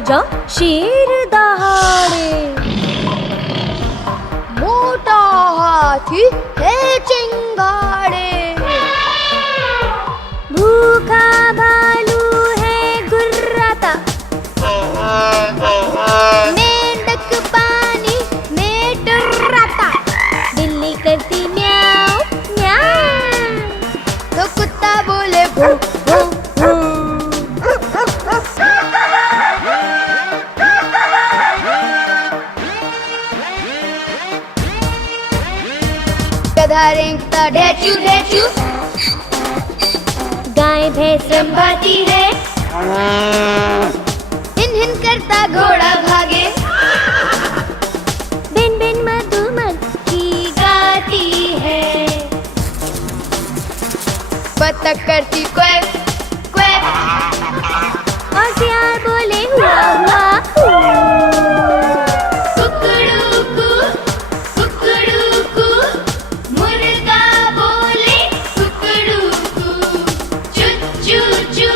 राजा शेर दहाड़े। मोटा हाथी है चिंगाड़े। भूखा भालू है गुर्राता। मेंढक पानी में टुर्राता। बिल्ली करती म्याऊं म्याऊं। तो कुत्ता बोले भू भू भू। गधा रेंगता ढेचू ढेचू। गाय भैंस रंभाती है। हिन हिन करता घोड़ा भागे। बिन बिन मधुमक्खी गाती है। बतख करती क्वैक क्वैक। और सियार बोले हुआ हुआ। कुकड़ू कू मुर्गा बोले कुकड़ू कू। चू चू चू